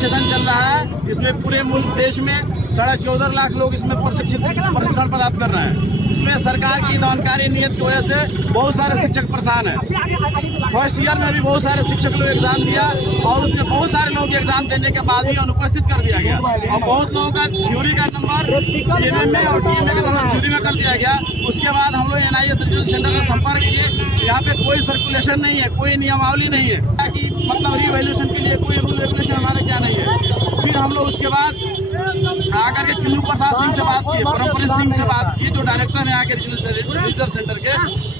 Session चल रहा है। इसमें पूरे मुल्क देश में 14.5 लाख लोग इसमें प्रशिक्षण प्राप्त कर रहे हैं। इसमें सरकार की जानकारी नियत की वजह से बहुत सारे शिक्षक परेशान हैं। फर्स्ट ईयर में भी बहुत सारे शिक्षक लोग एग्जाम दिया और उसमें बहुत सारे लोग एग्जाम देने के बाद भी अनुपस्थित कर दिया गया और बहुत लोगों का थ्योरी का नंबर DMA में और DMA का नंबर थ्योरी में कर दिया गया। उसके बाद हम लोग NIS रीजनल सेंटर का संपर्क किए। यहाँ पे कोई सर्कुलेशन नहीं है, कोई नियमावली नहीं है कि मतलब रीवैल्यूएशन के लिए कोई रूल रेगुलेशन हमारे क्या नहीं है। फिर हम लोग उसके बाद आकर के चुन्नू प्रसाद सिंह से बात की, परमप्रीत सिंह से बात की, जो डायरेक्टर है आके रीजनल सेंटर के।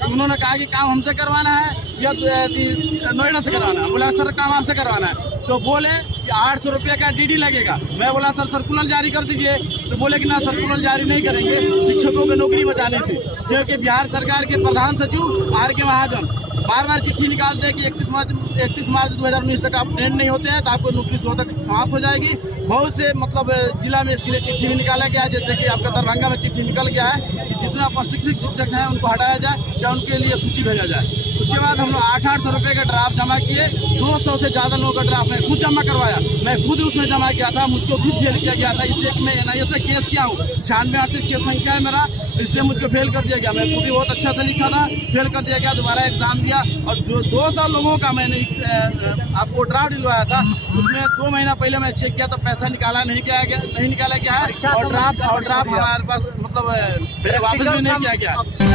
उन्होंने कहा कि काम हमसे करवाना है या नोएडा से करवाना है। बोला सर काम आपसे करवाना है। तो बोले कि 800 रुपये का DD लगेगा। मैं बोला सर सर्कुलर जारी कर दीजिए। तो बोले कि ना सर्कुलर जारी नहीं करेंगे, शिक्षकों की नौकरी बचानी थी। क्योंकि बिहार सरकार के प्रधान सचिव RK महाजन बार बार चिट्ठी निकालते हैं कि 31 मार्च 2019 तक आप ट्रेन नहीं होते हैं तो आपको नौकरी स्वतः समाप्त हो जाएगी। बहुत से मतलब जिला में इसके लिए चिट्ठी भी निकाला गया है, जैसे कि आपका दरभंगा में चिट्ठी निकल गया है कि जितना प्रशिक्षित शिक्षक हैं उनको हटाया जाए या उनके लिए सूची भेजा जाए। उसके बाद हम लोग 800 रुपये का ड्राफ्ट जमा किए। 200 से ज़्यादा लोगों का ड्राफ्ट मैं खुद जमा करवाया, मैं खुद उसमें जमा किया था। मुझको खुद फेल किया गया था, इसलिए कि मैं NIS में केस किया हूँ। 9638 केस संख्या है मेरा, इसलिए मुझको फेल कर दिया गया। मैं खुद भी बहुत अच्छा से लिखा था, फेल कर दिया गया। दोबारा एग्जाम दिया और जो 200 लोगों का मैंने आपको ड्राफ्ट दिलवाया था उसमें 2 महीना पहले मैं चेक किया तो पैसा नहीं निकाला गया है और ड्राफ्ट हमारे पास मतलब वापस भी नहीं किया गया।